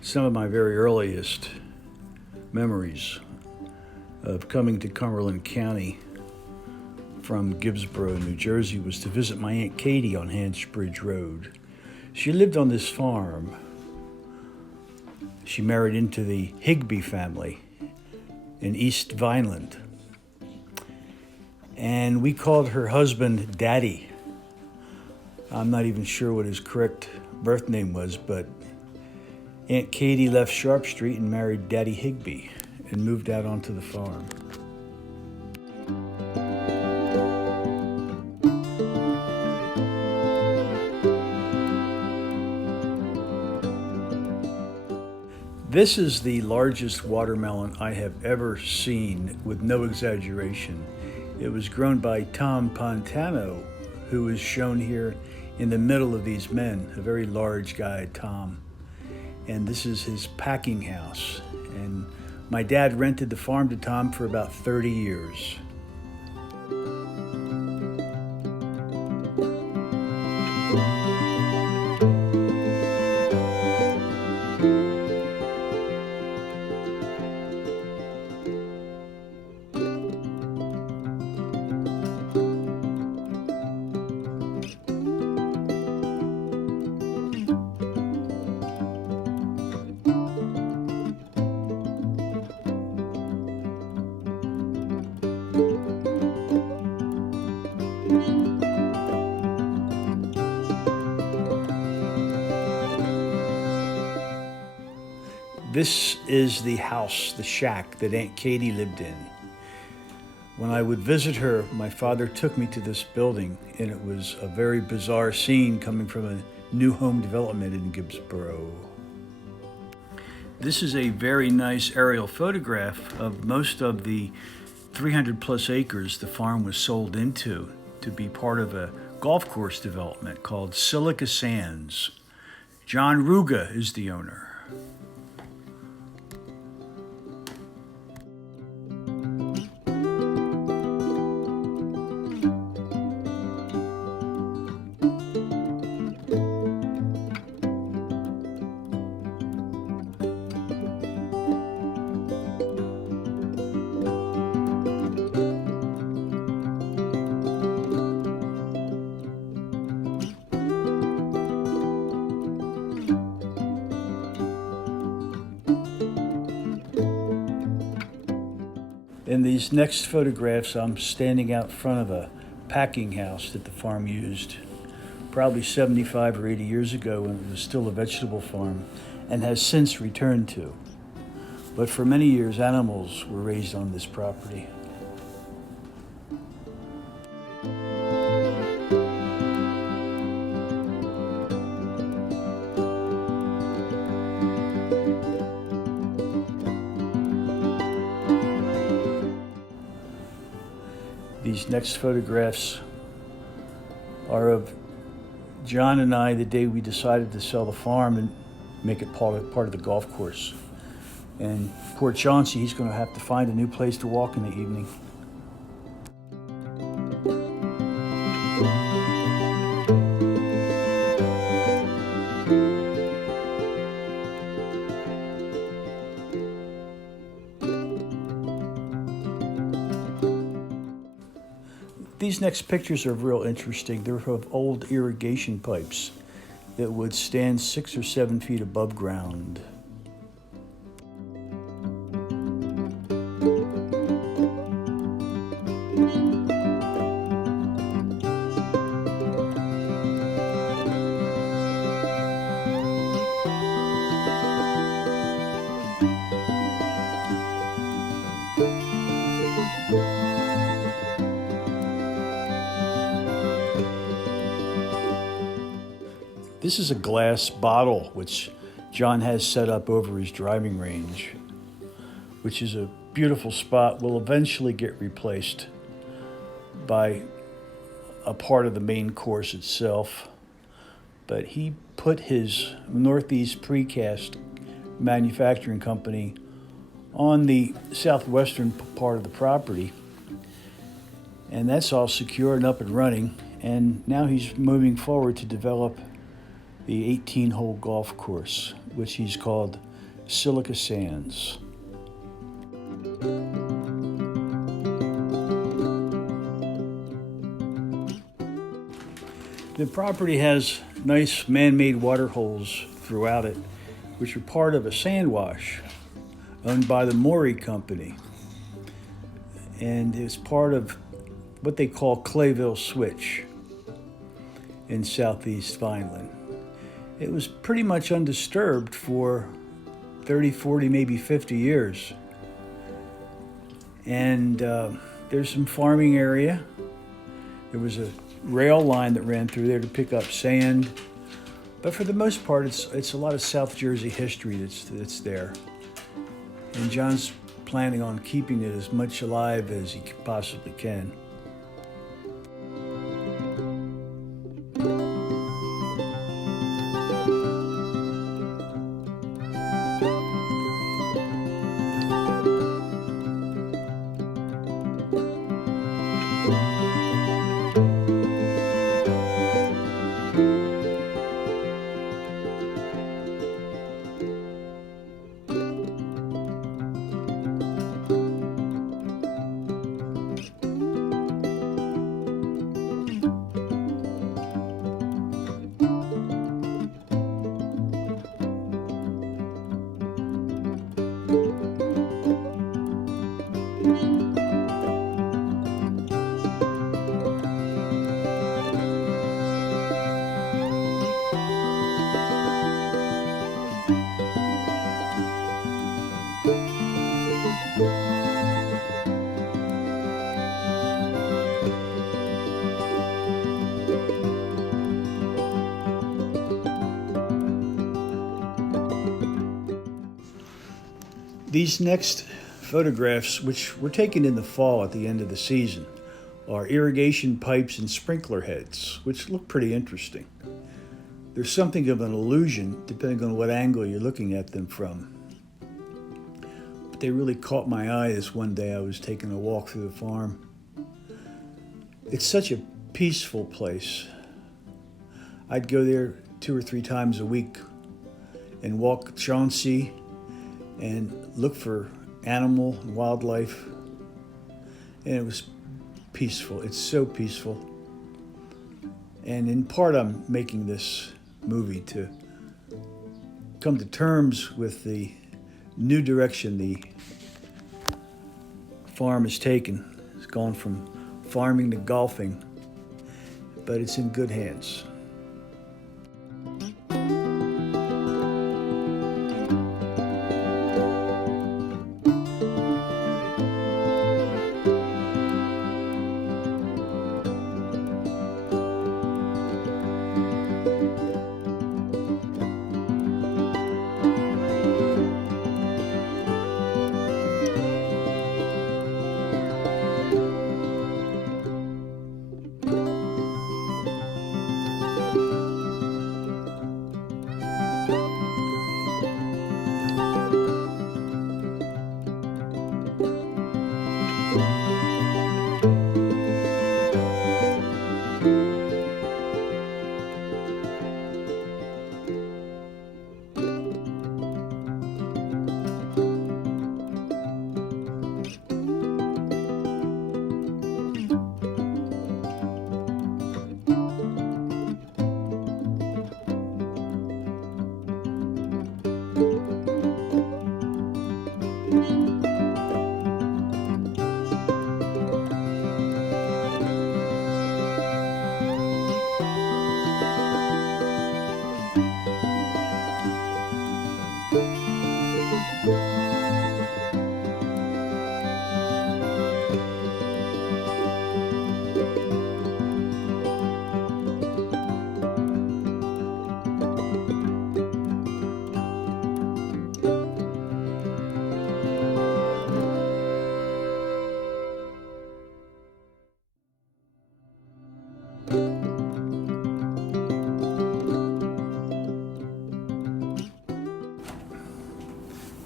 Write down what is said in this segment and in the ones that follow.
Some of my very earliest memories of coming to Cumberland County from Gibbsboro, New Jersey, was to visit my Aunt Katie on Hance Bridge Road. She lived on this farm. She married into the Higbee family in East Vineland. And we called her husband Daddy. I'm not even sure what his correct birth name was, but Aunt Katie left Sharp Street and married Daddy Higbee and moved out onto the farm. This is the largest watermelon I have ever seen, with no exaggeration. It was grown by Tom Pontano, who is shown here in the middle of these men, a very large guy, Tom. And this is his packing house. And my dad rented the farm to Tom for about 30 years. This is the house, the shack that Aunt Katie lived in. When I would visit her, my father took me to this building, and it was a very bizarre scene coming from a new home development in Gibbsboro. This is a very nice aerial photograph of most of the 300 plus acres the farm was sold into to be part of a golf course development called Silica Sands. John Ruga is the owner. In these next photographs, I'm standing out front of a packing house that the farm used probably 75 or 80 years ago when it was still a vegetable farm and has since returned to. But for many years, animals were raised on this property. These next photographs are of John and I the day we decided to sell the farm and make it part of the golf course. And poor Chauncey, he's going to have to find a new place to walk in the evening. These next pictures are real interesting. They're of old irrigation pipes that would stand 6 or 7 feet above ground. This is a glass bottle which John has set up over his driving range, which is a beautiful spot. Will eventually get replaced by a part of the main course itself. But he put his North East Precast manufacturing company on the southwestern part of the property, and that's all secure and up and running. And now he's moving forward to develop the 18-hole golf course, which he's called Silica Sands. The property has nice man-made water holes throughout it, which are part of a sand wash owned by the Morey Company. And it's part of what they call Clayville Switch in Southeast Vineland. It was pretty much undisturbed for 30, 40, maybe 50 years. And there's some farming area. There was a rail line that ran through there to pick up sand. But for the most part, it's a lot of South Jersey history that's there. And John's planning on keeping it as much alive as he possibly can. These next photographs, which were taken in the fall at the end of the season, are irrigation pipes and sprinkler heads, which look pretty interesting. There's something of an illusion depending on what angle you're looking at them from. But they really caught my eye this one day I was taking a walk through the farm. It's such a peaceful place. I'd go there 2 or 3 times a week and walk Chauncey and look for animal and wildlife. And it was peaceful. It's so peaceful. And in part, I'm making this movie to come to terms with the new direction the farm has taken. It's gone from farming to golfing, but it's in good hands.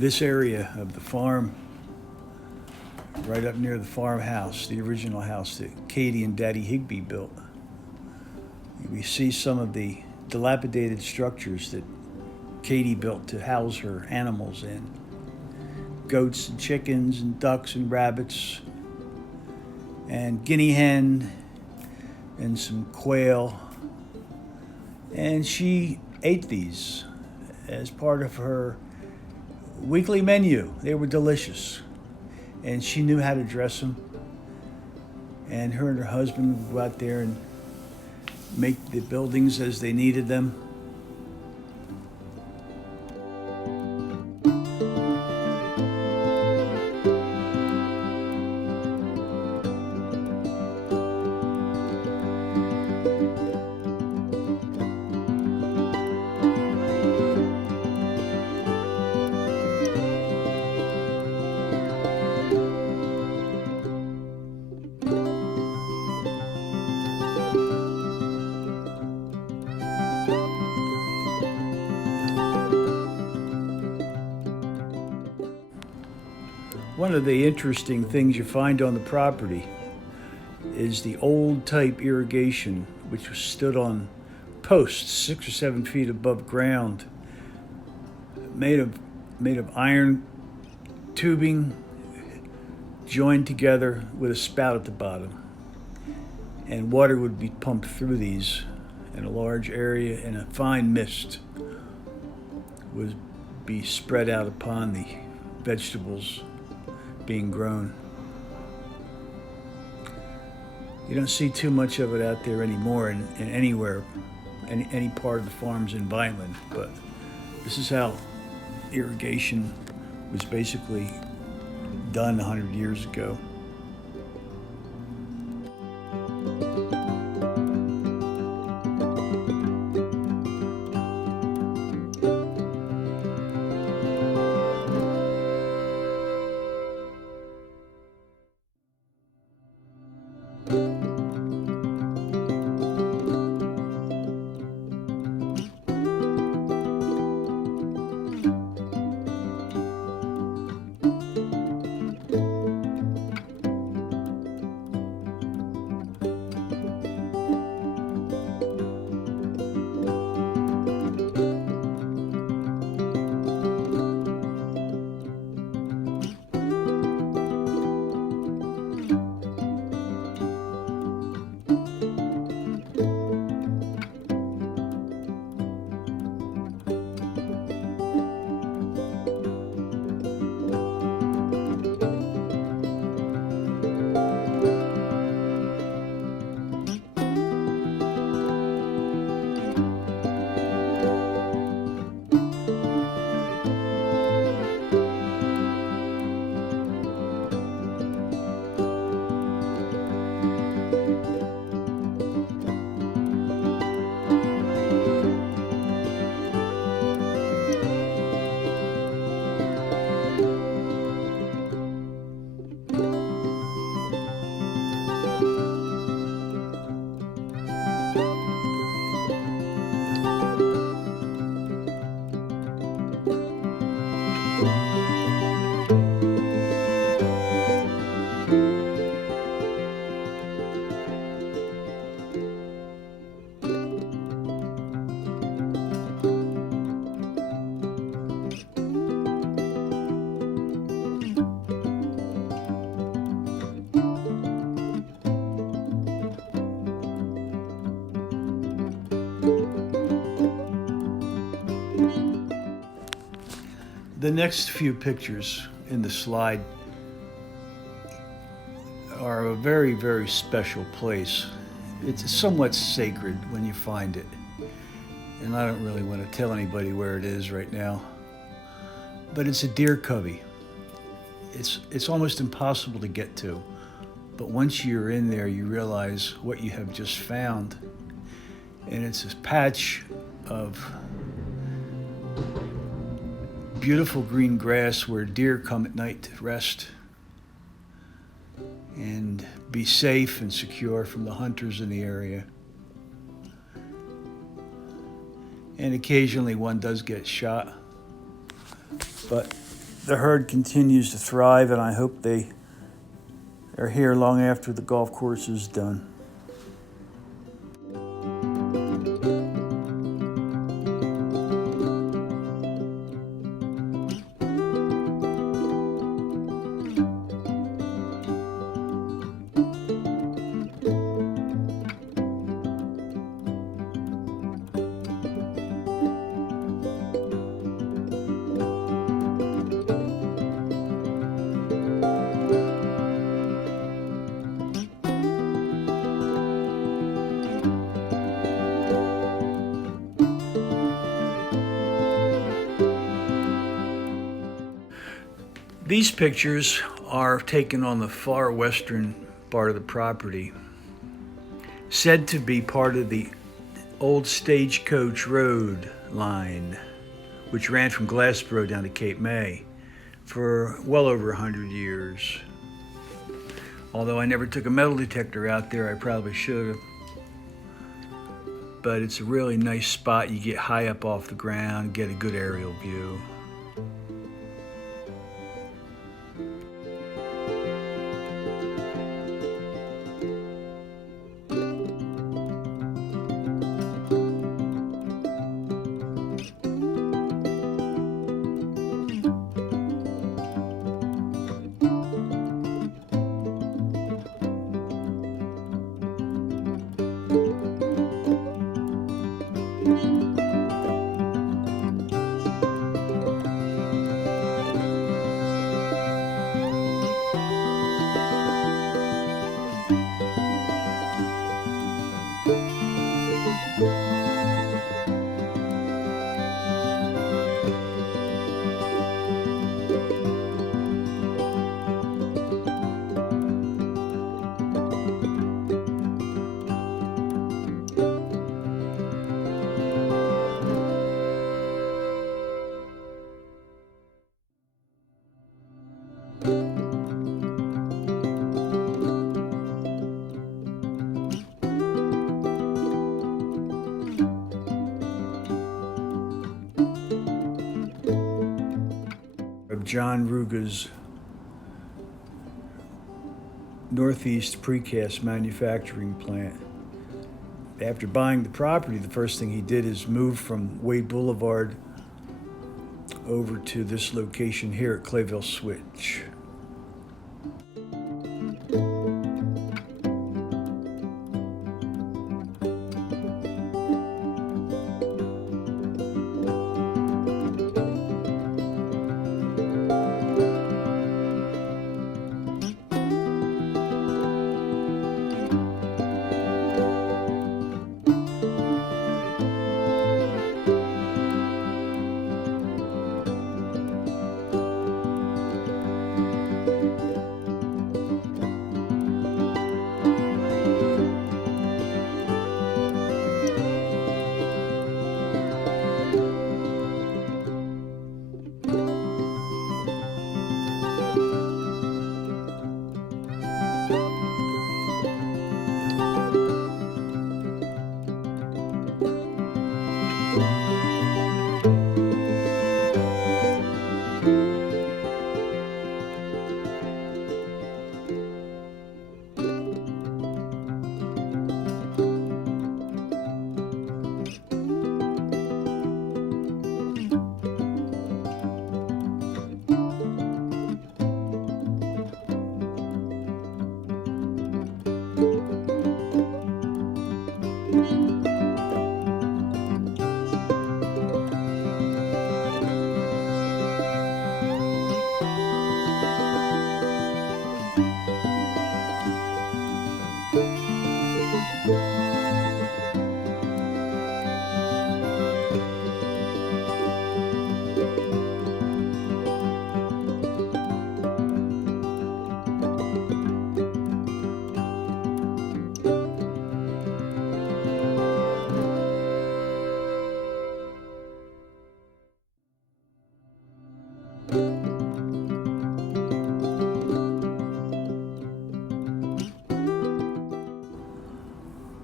This area of the farm, right up near the farmhouse, the original house that Katie and Daddy Higbee built, we see some of the dilapidated structures that Katie built to house her animals in. Goats and chickens and ducks and rabbits and guinea hen and some quail. And she ate these as part of her weekly menu. They were delicious. And she knew how to dress them. And her husband would go out there and make the buildings as they needed them. One of the interesting things you find on the property is the old type irrigation, which was stood on posts 6 or 7 feet above ground, made of iron tubing joined together with a spout at the bottom. And water would be pumped through these in a large area, and a fine mist would be spread out upon the vegetables being grown. You don't see too much of it out there anymore in anywhere, any part of the farms in Vineland, but this is how irrigation was basically done 100 years ago. The next few pictures in the slide are a very, very special place. It's somewhat sacred when you find it. And I don't really want to tell anybody where it is right now. But it's a deer covey. It's almost impossible to get to. But once you're in there, you realize what you have just found. And it's a patch of beautiful green grass where deer come at night to rest and be safe and secure from the hunters in the area. And occasionally one does get shot, but the herd continues to thrive, and I hope they are here long after the golf course is done. These pictures are taken on the far western part of the property, said to be part of the old Stagecoach Road line, which ran from Glassboro down to Cape May for well over 100 years. Although I never took a metal detector out there, I probably should have. But it's a really nice spot. You get high up off the ground, get a good aerial view. Of John Ruga's North East Precast manufacturing plant. After buying the property, the first thing he did is move from Wade Boulevard over to this location here at Clayville Switch.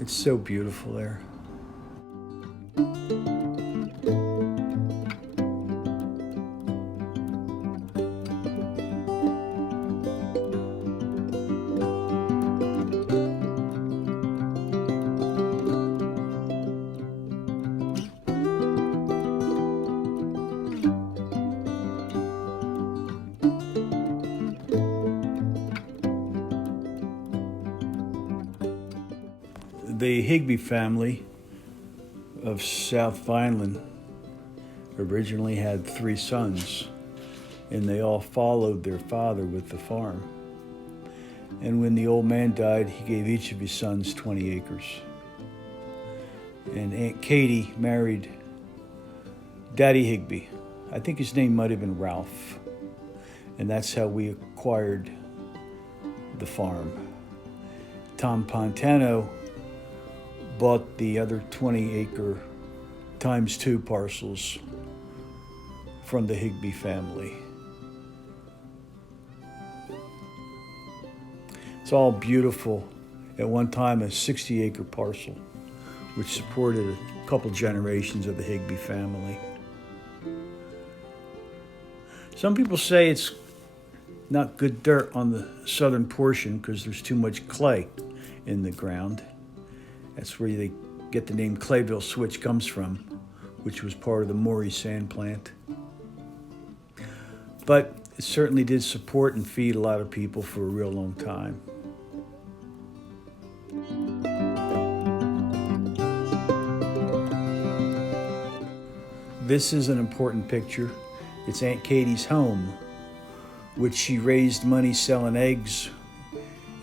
It's so beautiful there. The Higbee family of South Vineland originally had 3 sons, and they all followed their father with the farm. And when the old man died, he gave each of his sons 20 acres. And Aunt Katie married Daddy Higbee. I think his name might have been Ralph. And that's how we acquired the farm. Tom Pontano bought the other 20-acre times 2 parcels from the Higbee family. It's all beautiful. At one time, a 60-acre parcel, which supported a couple generations of the Higbee family. Some people say it's not good dirt on the southern portion because there's too much clay in the ground. That's where they get the name Clayville Switch comes from, which was part of the Maury sand plant. But it certainly did support and feed a lot of people for a real long time. This is an important picture. It's Aunt Katie's home, which she raised money selling eggs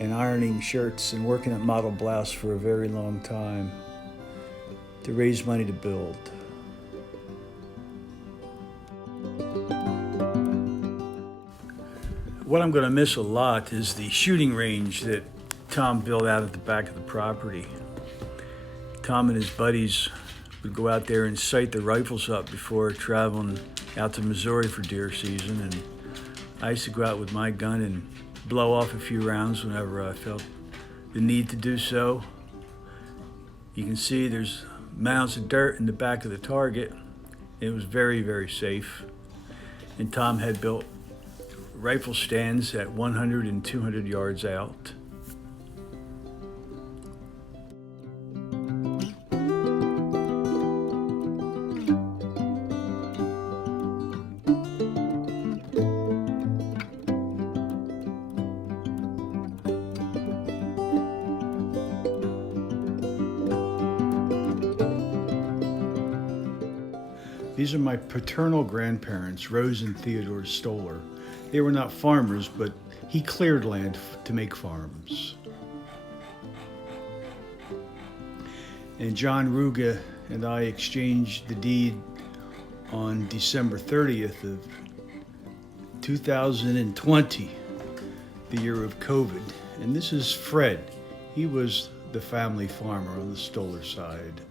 and ironing shirts and working at Model Blouse for a very long time to raise money to build. What I'm going to miss a lot is the shooting range that Tom built out at the back of the property. Tom and his buddies would go out there and sight the rifles up before traveling out to Missouri for deer season, and I used to go out with my gun and blow off a few rounds whenever I felt the need to do so. You can see there's mounds of dirt in the back of the target. It was very, very safe. And Tom had built rifle stands at 100 and 200 yards out. These are my paternal grandparents, Rose and Theodore Stolar. They were not farmers, but he cleared land to make farms. And John Ruga and I exchanged the deed on December 30th of 2020, the year of COVID. And this is Fred. He was the family farmer on the Stolar side.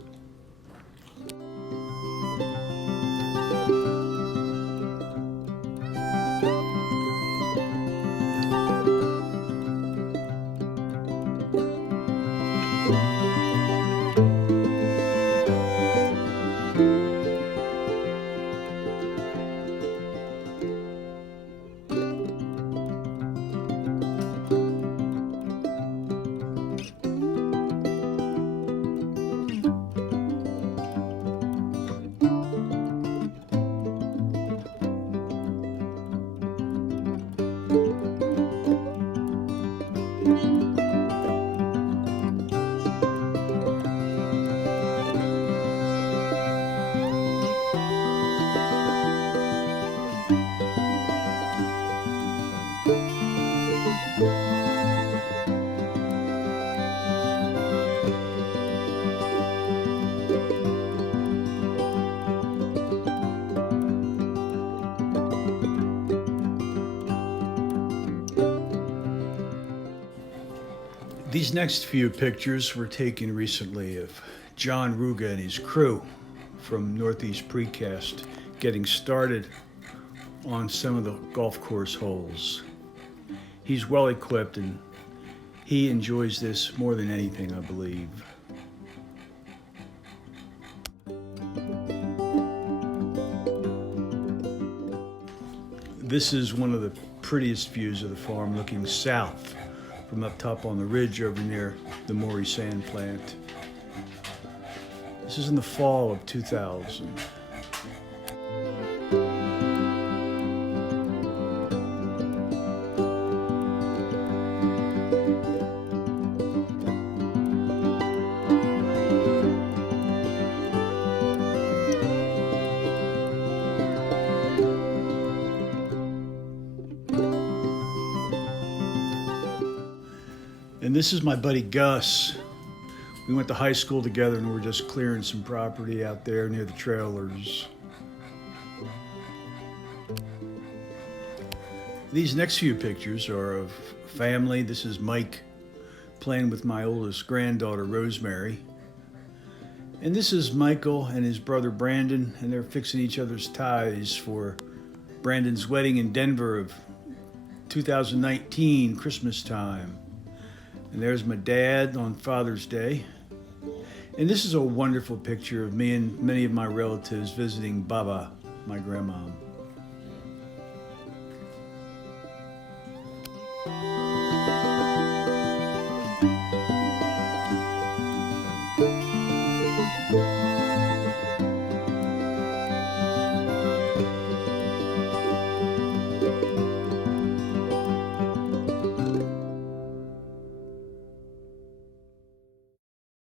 These next few pictures were taken recently of John Ruga and his crew from North East Precast getting started on some of the golf course holes. He's well equipped and he enjoys this more than anything, I believe. This is one of the prettiest views of the farm looking south from up top on the ridge over near the Maury sand plant. This is in the fall of 2000. And this is my buddy Gus. We went to high school together and we're just clearing some property out there near the trailers. These next few pictures are of family. This is Mike playing with my oldest granddaughter, Rosemary. And this is Michael and his brother Brandon, and they're fixing each other's ties for Brandon's wedding in Denver of 2019, Christmas time. And there's my dad on Father's Day. And this is a wonderful picture of me and many of my relatives visiting Baba, my grandma.